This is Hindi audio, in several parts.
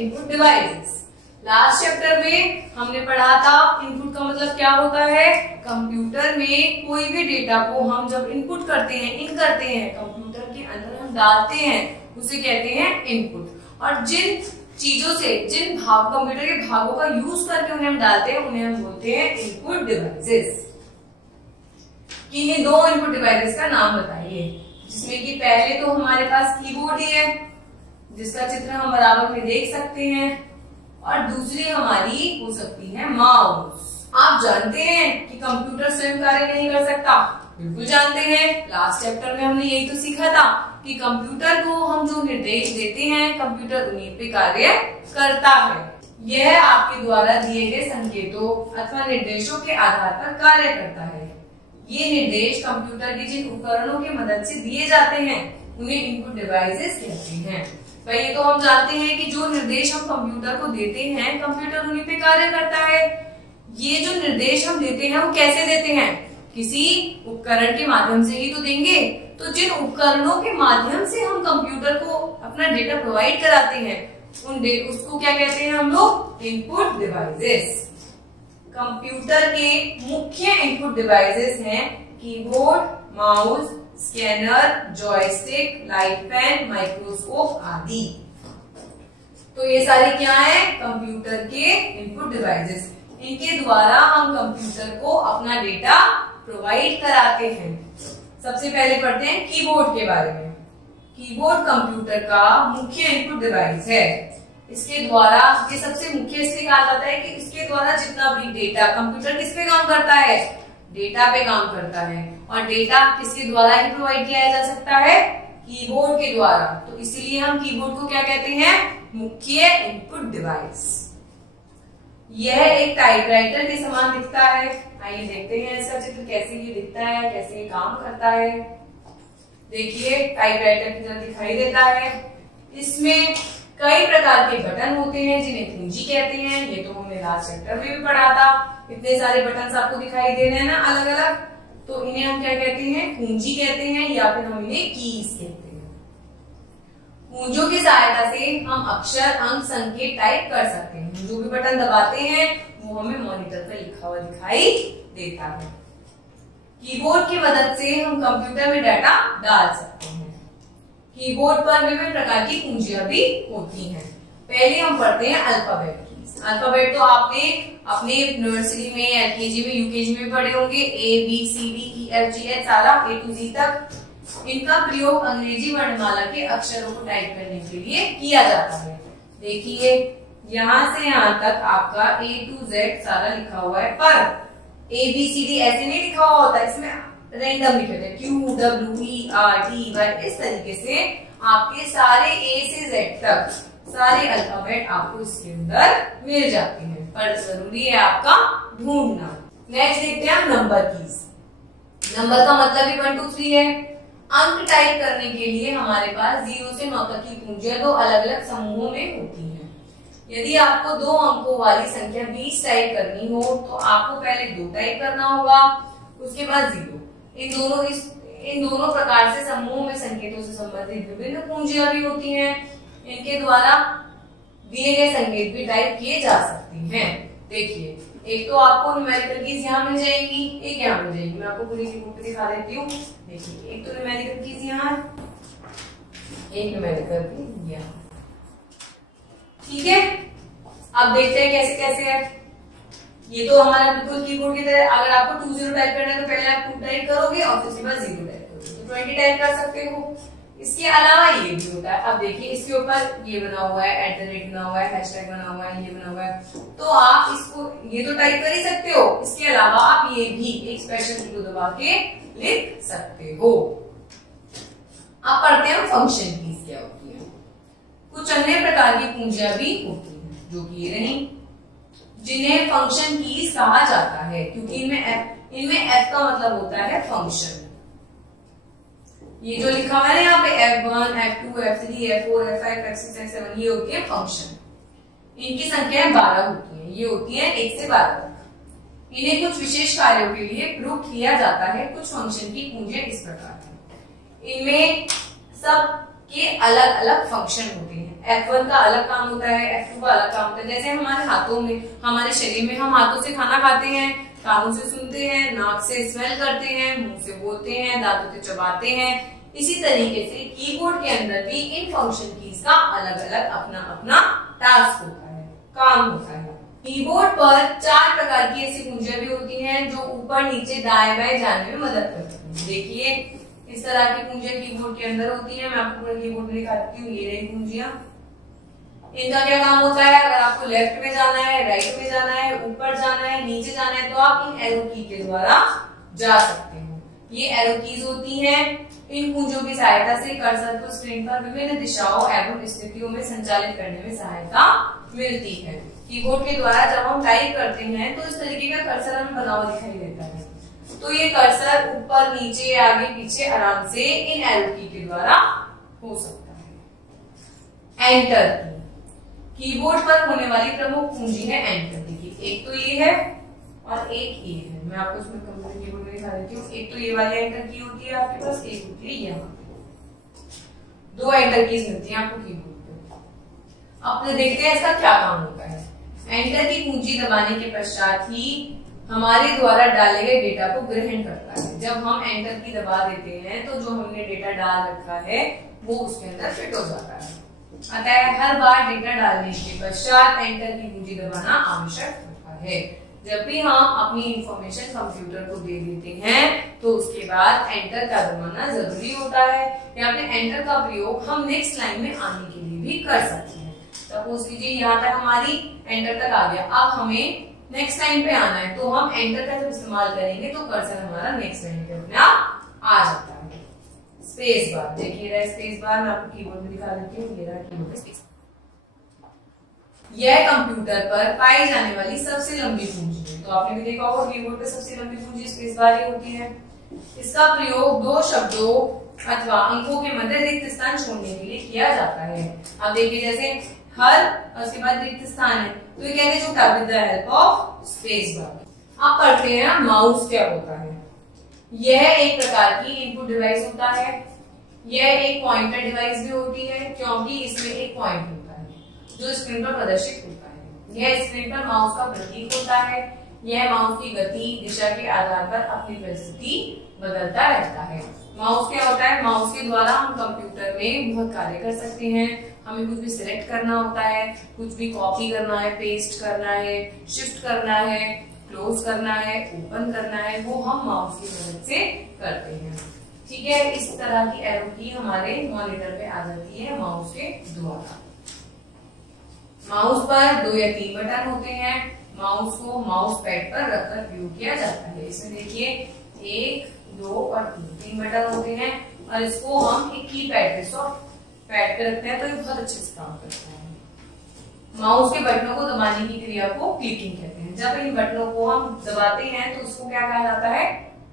Input devices. लास्ट चैप्टर में हमने पढ़ा था इनपुट का मतलब क्या होता है। कंप्यूटर में कोई भी डेटा को हम जब इनपुट करते हैं, इन करते हैं, कंप्यूटर के अंदर हम डालते हैं, उसे कहते हैं इनपुट। और जिन चीजों से, जिन कंप्यूटर के भागों का यूज करके उन्हें हम डालते हैं, उन्हें हम बोलते हैं इनपुट डिवाइसेस। इन्हीं दो इनपुट डिवाइसेस का नाम बताइए, जिसमें कि पहले तो हमारे पास कीबोर्ड ही है, जिसका चित्र हम बराबर में देख सकते हैं, और दूसरी हमारी हो सकती है माउस। आप जानते हैं कि कंप्यूटर स्वयं कार्य नहीं कर सकता, बिल्कुल जानते हैं। लास्ट चैप्टर में हमने यही तो सीखा था कि कंप्यूटर को हम जो निर्देश देते हैं, कंप्यूटर उन्हीं पे कार्य करता है। यह आपके द्वारा दिए गए संकेतों अथवा निर्देशों के आधार पर कार्य करता है। ये निर्देश कंप्यूटर के जिन उपकरणों की मदद से दिए जाते हैं, उन्हें इनपुट डिवाइसेस कहते हैं। भाई ये तो हम जानते हैं कि जो निर्देश हम कंप्यूटर को देते हैं, कंप्यूटर उन्हीं पे कार्य करता है। ये जो निर्देश हम देते हैं वो कैसे देते हैं, किसी उपकरण के माध्यम से ही तो देंगे। तो जिन उपकरणों के माध्यम से हम कंप्यूटर को अपना डेटा प्रोवाइड कराते हैं, उसको क्या कहते हैं हम लोग, इनपुट डिवाइसेस। कंप्यूटर के मुख्य इनपुट डिवाइसेस हैं keyboard, mouse, scanner, joystick, light pen, microscope आदि। तो ये सारे क्या है, कंप्यूटर के इनपुट डिवाइसेस। इनके द्वारा हम कंप्यूटर को अपना डेटा प्रोवाइड कराते हैं। सबसे पहले पढ़ते हैं कीबोर्ड के बारे में। कीबोर्ड कंप्यूटर का मुख्य इनपुट डिवाइस है। इसके द्वारा, ये सबसे मुख्य इसलिए कहा जाता है कि इसके द्वारा जितना भी डेटा, कंप्यूटर किस पे काम करता है, डेटा पे काम करता है, और डेटा किसके द्वारा ही प्रोवाइड किया जा सकता है, कीबोर्ड के द्वारा। तो इसीलिए हम कीबोर्ड को क्या कहते हैं, मुख्य इनपुट डिवाइस। यह एक टाइपराइटर के समान दिखता है। आइए देखते हैं इसका चित्र कैसे ये दिखता है, कैसे ये काम करता है। देखिए टाइपराइटर की तरह दिखाई देता है। इसमें कई प्रकार के बटन होते हैं जिन्हें कुंजी कहते हैं। ये तो हमने लास्ट चैप्टर में भी पढ़ा था। इतने सारे बटन आपको दिखाई दे रहे हैं ना अलग अलग, तो इन्हें हम क्या कहते हैं, कुंजी कहते हैं, या फिर हम इन्हें कीज कहते हैं। कुंजों की सहायता से हम अक्षर, अंक, संकेत टाइप कर सकते हैं। जो भी बटन दबाते हैं वो हमें मॉनिटर पर लिखा हुआ दिखाई देता है। कीबोर्ड की मदद से हम कंप्यूटर में डाटा डाल सकते हैं। कीबोर्ड पर विभिन्न प्रकार की कुंजियां भी होती हैं। पहले हम पढ़ते हैं अल्फाबेट कीज। अल्फाबेट तो आपने अपने नर्सरी में, एलकेजी में, यूकेजी में पढ़े होंगे। ए, बी, सी, डी, ई, एफ, जी, एच, सारा ए टू जी तक। इनका प्रयोग अंग्रेजी वर्णमाला के अक्षरों को टाइप करने के लिए किया जाता है। देखिए यहाँ से यहाँ तक आपका ए टू जेड सारा लिखा हुआ है, पर ए बी सी डी ऐसे नहीं लिखा हुआ होता, इसमें रैंडम लिखे थे, Q W E R T Y. इस तरीके से आपके सारे ए से जेड तक सारे अल्फाबेट आपको इसके अंदर मिल जाते हैं, पर जरूरी है आपका ढूंढना। नेक्स्ट देखते हैं नंबर कीज। नंबर का मतलब भी 1 2 3 है। अंक टाइप करने के लिए हमारे पास 0 से 9 तक की कुंजियां दो अलग अलग समूहों में होती हैं। यदि आपको 2 अंकों वाली संख्या 20 टाइप करनी हो तो आपको पहले 2 टाइप करना होगा, उसके बाद 0। इन दोनों प्रकार से समूह में संकेतों से संबंधित विभिन्न कुंजियां भी होती हैं। इनके द्वारा दिए गए संकेत भी टाइप किए जा सकते हैं। देखिए एक तो आपको न्यूमेरिकल कीज यहाँ मिल जाएंगी, एक यहाँ मिल जाएगी। मैं आपको पूरी कीबोर्ड पे दिखा देती हूँ। देखिए एक तो न्यूमेरिकल कीज यहाँ, एक न्यूमेरिकल कीज यहाँ। ठीक है, अब देखते हैं कैसे कैसे है। ये तो हमारा बिल्कुल कीबोर्ड की तरह। अगर आपको 20 टाइप करना है तो पहले आप 2 टाइप करोगे और उसके बाद 0 टाइप करोगे, तो 20 टाइप कर सकते हो। इसके अलावा ये भी होता है। अब देखिए इसके ऊपर ये बना हुआ है, @ बना हुआ है, हैशटैग बना हुआ है, ये बना हुआ है, तो आप इसको ये तो टाइप कर ही सकते हो। इसके अलावा आप ये भी एक स्पेशल कीबोर्ड दबा के लिख सकते हो। अब पढ़ते हैं फंक्शन कीज क्या होती है। कुछ अन्य प्रकार की कुंजियां भी होती हैं, जो कि ये रही, जिन्हें फंक्शन कीज कहा जाता है, क्योंकि इनमें एफ का मतलब होता है फंक्शन। ये जो लिखा हुआ है यहाँ पे F1, F2, F3, F4, F5, F6, F7, ये होती है फंक्शन। इनकी संख्या 12 होती है। ये होती है 1 से 12 तक। इन्हें कुछ विशेष कार्यों के लिए प्रयोग किया जाता है। कुछ फंक्शन की कुंजियां इस प्रकार है। इनमें सब के अलग अलग फंक्शन होते हैं। F1 का अलग काम होता है, F2 का अलग काम होता है। जैसे हमारे हाथों में, हमारे शरीर में हम हाथों से खाना खाते हैं, कानों से सुनते हैं, नाक से स्मेल करते हैं, मुंह से बोलते हैं, दांतों से चबाते हैं। इसी तरीके से कीबोर्ड के अंदर भी इन फंक्शन कीज का अलग अलग अपना अपना टास्क होता है, काम होता है। कीबोर्ड पर 4 प्रकार की ऐसी कुंजियां भी होती हैं जो ऊपर नीचे दाएं बाएं जाने में मदद करती हैं। देखिए इस तरह की कुंजियां कीबोर्ड के अंदर होती हैं। मैं आपको पूरा कीबोर्ड में दिखाती हूँ। ये रही कुंजियां। इनका क्या काम होता है, अगर आपको लेफ्ट में जाना है, राइट में जाना है, ऊपर जाना है, नीचे जाना है, तो आप इन एरो की के द्वारा जा सकते हो। ये एरो कीज होती हैं। इन कुंजियों की सहायता से कर्सर को स्क्रीन पर विभिन्न दिशाओं एवं स्थितियों में संचालित करने में सहायता मिलती है। कीबोर्ड के द्वारा जब हम टाइप करते हैं तो इस तरीके का कर्सर हमें बना हुआ दिखाई देता है। तो ये कर्सर ऊपर नीचे आगे पीछे आराम से इन एरो की के द्वारा हो सकता है। एंटर की कीबोर्ड पर होने वाली प्रमुख कुंजी है एंटर की। एक तो ये है और एक ये है। मैं आपको इसमें कंप्यूटर कीबोर्ड में दिखा देती हूँ। एक तो ये वाली एंटर की होती है आपके पास, एक होती है यहाँ। 2 एंटर कीज मिलती हैं आपको कीबोर्ड पे। अब देखते हैं इसका क्या काम होता है। एंटर की कुंजी दबाने के पश्चात ही हमारे द्वारा डाले गए डेटा को ग्रहण करता है। जब हम एंटर की दबा देते हैं तो जो हमने डेटा डाल रखा है वो उसके अंदर फिट हो जाता है। अतः हर बार डेटा डालने के पश्चात एंटर की कुंजी दबाना आवश्यक होता है। जब भी हम अपनी इंफॉर्मेशन कंप्यूटर को दे देते हैं तो उसके बाद एंटर का दबाना जरूरी होता है। या फिर एंटर का प्रयोग हम नेक्स्ट लाइन में आने के लिए भी कर सकते हैं। सपोज कीजिए यहाँ तक हमारी एंटर तक आ गया, अब हमें नेक्स्ट लाइन पे आना है तो हम एंटर का जब इस्तेमाल करेंगे तो कर्सर हमारा नेक्स्ट लाइन पे अपने आप आ जाता है। स्पेस बार देखिए, स्पेस बार मैं आपको कीबोर्ड में दिखा देती हूँ। ये रहा कीबोर्ड पे स्पेस। यह कंप्यूटर पर पाई जाने वाली सबसे लंबी कुंजी है। तो आपने भी देखा होगा कीबोर्ड पे सबसे लंबी कुंजी स्पेस बार ही होती है। इसका प्रयोग 2 शब्दों अथवा अंकों के मध्य रिक्त स्थान छोड़ने के लिए किया जाता है। अब देखिए जैसे हर और उसके बाद रिक्त स्थान है तो ये कहते हैं with the help of space bar. अब पढ़ते हैं माउस क्या होता है। यह एक प्रकार की इनपुट डिवाइस होता है। यह एक पॉइंटर डिवाइस भी होती है क्योंकि इसमें एक पॉइंट होता है जो स्क्रीन पर प्रदर्शित होता है। यह स्क्रीन पर माउस का प्रतीक होता है। यह माउस की गति दिशा के आधार पर अपनी परिस्थिति बदलता रहता है। माउस क्या होता है, माउस के द्वारा हम कंप्यूटर में बहुत कार्य कर सकते हैं। हमें कुछ भी सिलेक्ट करना होता है, कुछ भी कॉपी करना है, पेस्ट करना है, शिफ्ट करना है, क्लोज करना है, ओपन करना है, वो हम माउस की मदद से करते हैं। ठीक है, इस तरह की एरो की हमारे मॉनिटर पे आ जाती है माउस के द्वारा। माउस पर 2 या 3 बटन होते हैं। माउस को माउस पैड पर रखकर प्रयोग किया जाता है। इसमें देखिए 1, 2 और 3 बटन होते हैं और इसको हम एक की पैड पे सॉफ्ट पैड पे रखते हैं तो ये बहुत अच्छे से काम करता है। माउस के बटनों को दबाने की क्रिया को क्लिकिंग कहते हैं। जब इन बटनों को हम दबाते हैं तो उसको क्या कहा जाता है,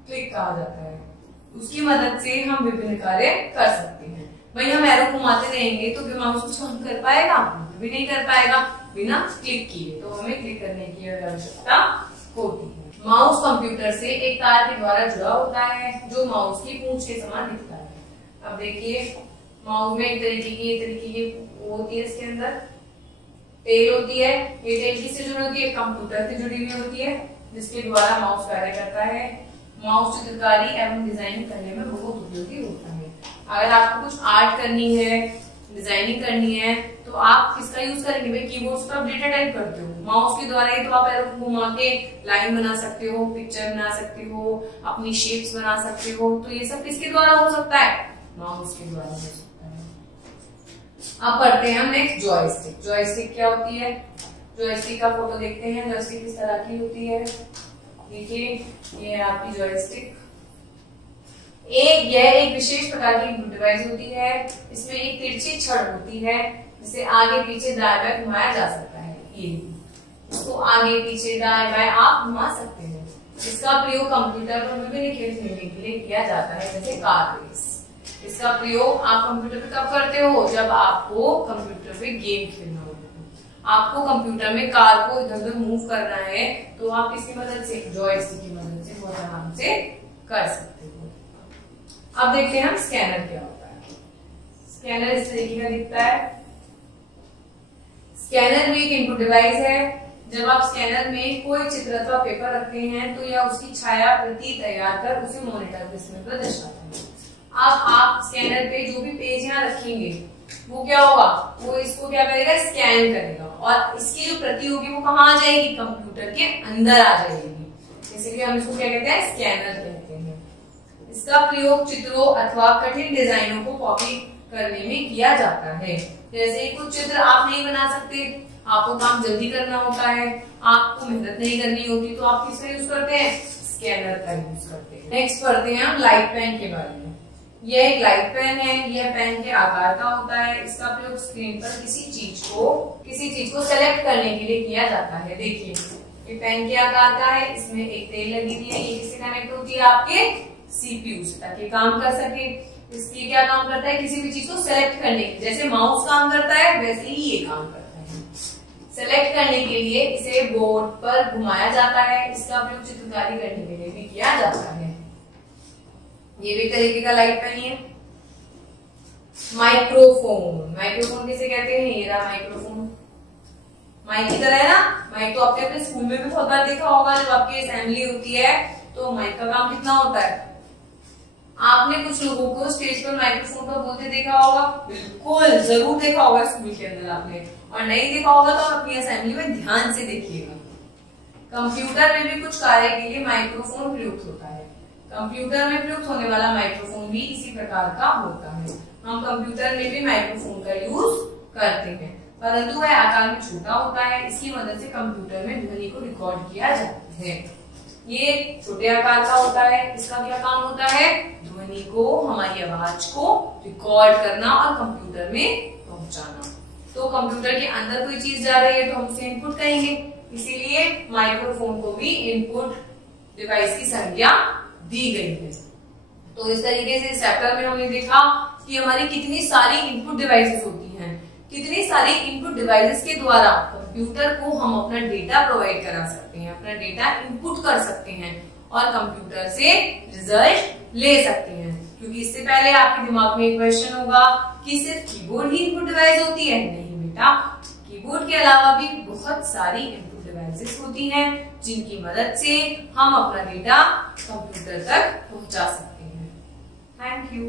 क्लिक कहा जाता है। उसकी मदद से हम विभिन्न कार्य कर सकते हैं। वही हम एरो घुमाते रहेंगे तो फिर माउस कुछ काम कर पाएगा भी नहीं कर पाएगा बिना क्लिक किए। तो हमें क्लिक करने की आवश्यकता होती है। माउस कंप्यूटर से एक तार के द्वारा जुड़ा होता है जो माउस की पूंछ के समान दिखता है। अब देखिए माउस में एक तरीके की वो होती है, इसके अंदर टेल होती है। ये टेल किससे जुड़ी होती है, कंप्यूटर से जुड़ी हुई होती है जिसके द्वारा माउस कार्य करता है। माउस चित्रकारी एवं डिजाइनिंग करने में बहुत उपयोगी होता है। अगर आपको कुछ आर्ट करनी है, डिजाइनिंग करनी है तो आप किसका यूज करेंगे भाई, कीबोर्ड पर आप डेटा टाइप करते हो, माउस के द्वारा ही तो आप एरो घुमा के लाइन बना सकते हो, पिक्चर बना सकते हो, अपनी शेप्स बना सकते हो। तो ये सब किसके द्वारा हो सकता है, माउस के द्वारा हो सकता है। अब पढ़ते हैं हम नेक्स्ट जॉयस्टिक। जॉयस्टिक क्या होती है, जॉयस्टिक का फोटो देखते हैं। जॉयस्टिक किस तरह की होती है, देखिए ये है आपकी जॉयस्टिक। यह एक विशेष प्रकार की डिवाइस होती है। इसमें एक तिरछी छड़ होती है जिसे आगे पीछे दाएं बाएं घुमाया जा सकता है। ये इसको आगे पीछे दाएं बाएं आप घुमा सकते हैं। इसका प्रयोग कंप्यूटर पर विभिन्न खेल खेलने के लिए किया जाता है जैसे कार रेस। इसका प्रयोग आप कंप्यूटर पे कब करते हो, जब आपको कंप्यूटर पे गेम खेलना हो। आपको कंप्यूटर में कार को इधर उधर मूव करना है तो आप किसकी मदद से, जॉयस्टिक की मदद से बहुत आराम से कर सकते हो। अब देखते हैं हम स्कैनर क्या होता है। स्कैनर इस तरीके का दिखता है। स्कैनर भी एक इनपुट डिवाइस है। जब आप स्कैनर में कोई चित्र अथवा पेपर रखते हैं तो यह उसकी छाया प्रति तैयार कर उसे मॉनिटर डिस्प्ले पर दर्शाता है। अब आप स्कैनर पे जो भी पेज यहाँ रखेंगे वो क्या होगा, वो इसको क्या करेगा, स्कैन करेगा और इसकी जो प्रति होगी वो कहाँ आ जाएगी, कंप्यूटर के अंदर आ जाएगी। इसीलिए हम इसको क्या कहते हैं, स्कैनर कहते हैं। इसका प्रयोग चित्रों अथवा कठिन डिजाइनों को कॉपी करने में किया जाता है। जैसे कुछ चित्र आप नहीं बना सकते, आपको काम जल्दी करना होता है, आपको मेहनत नहीं करनी होती, तो आप किसका यूज करते हैं, स्कैनर का यूज करते हैं। नेक्स्ट पढ़ते हैं हम लाइट पेन के बारे में। यह एक लाइट पेन है। यह पेन के आकार का होता है। इसका प्रयोग स्क्रीन पर किसी चीज को सेलेक्ट करने के लिए किया जाता है। देखिए ये पेन के आकार का है, इसमें एक तेल लगी हुई है। ये किससे कनेक्ट होती है, आपके सीपीयू से, ताकि काम कर सके। इसकी क्या काम करता है, किसी भी चीज को सेलेक्ट करने के, जैसे माउस काम करता है वैसे ही ये काम करता है। सेलेक्ट करने के लिए इसे बोर्ड पर घुमाया जाता है। इसका प्रयोग चित्रकारी करने के लिए भी किया जाता है। ये भी तरीके का लाइट पेन है। माइक्रोफोन किसे कहते हैं, ये रहा माइक्रोफोन। माइक की तरह है ना, माइक तो आपने अपने स्कूल में भी बहुत बार देखा होगा। जब आपकी असेंबली होती है तो माइक का काम कितना होता है, आपने कुछ लोगों को स्टेज पर माइक्रोफोन पर बोलते देखा होगा, बिल्कुल जरूर देखा होगा स्कूल के अंदर आपने, और नहीं देखा होगा तो अपनी असेंबली में ध्यान से देखिएगा। कंप्यूटर में भी कुछ कार्य के लिए माइक्रोफोन प्रयुक्त होता है। कंप्यूटर में प्रयुक्त होने वाला माइक्रोफोन भी इसी प्रकार का होता है। हम कंप्यूटर में भी माइक्रोफोन का यूज करते हैं, परंतु वह आकार में छोटा होता है। इसकी मदद से कंप्यूटर में ध्वनि को रिकॉर्ड किया जाता है। ये छोटे आकार का होता है। इसका क्या काम होता है, ध्वनि को, हमारी आवाज को रिकॉर्ड करना और कंप्यूटर में पहुंचाना। तो कंप्यूटर के अंदर कोई चीज जा रही है तो हम उसे इनपुट कहेंगे, इसीलिए माइक्रोफोन को भी इनपुट डिवाइस की संज्ञा दी गई है। तो इस तरीके से इस चैप्टर में हमने देखा कि हमारी कितनी सारी इनपुट डिवाइसेस होती हैं, कितनी सारी इनपुट डिवाइसेस के द्वारा कंप्यूटर को हम अपना डेटा प्रोवाइड करा सकते हैं, अपना डेटा इनपुट कर सकते हैं और कंप्यूटर से रिजल्ट ले सकते हैं। क्योंकि इससे पहले आपके दिमाग में एक क्वेश्चन होगा कि सिर्फ कीबोर्ड ही इनपुट डिवाइस होती है। नहीं बेटा, कीबोर्ड के अलावा भी बहुत सारी इनपुट डिवाइसेस होती हैं जिनकी मदद से हम अपना डेटा कंप्यूटर तक पहुंचा सकते हैं। Thank you.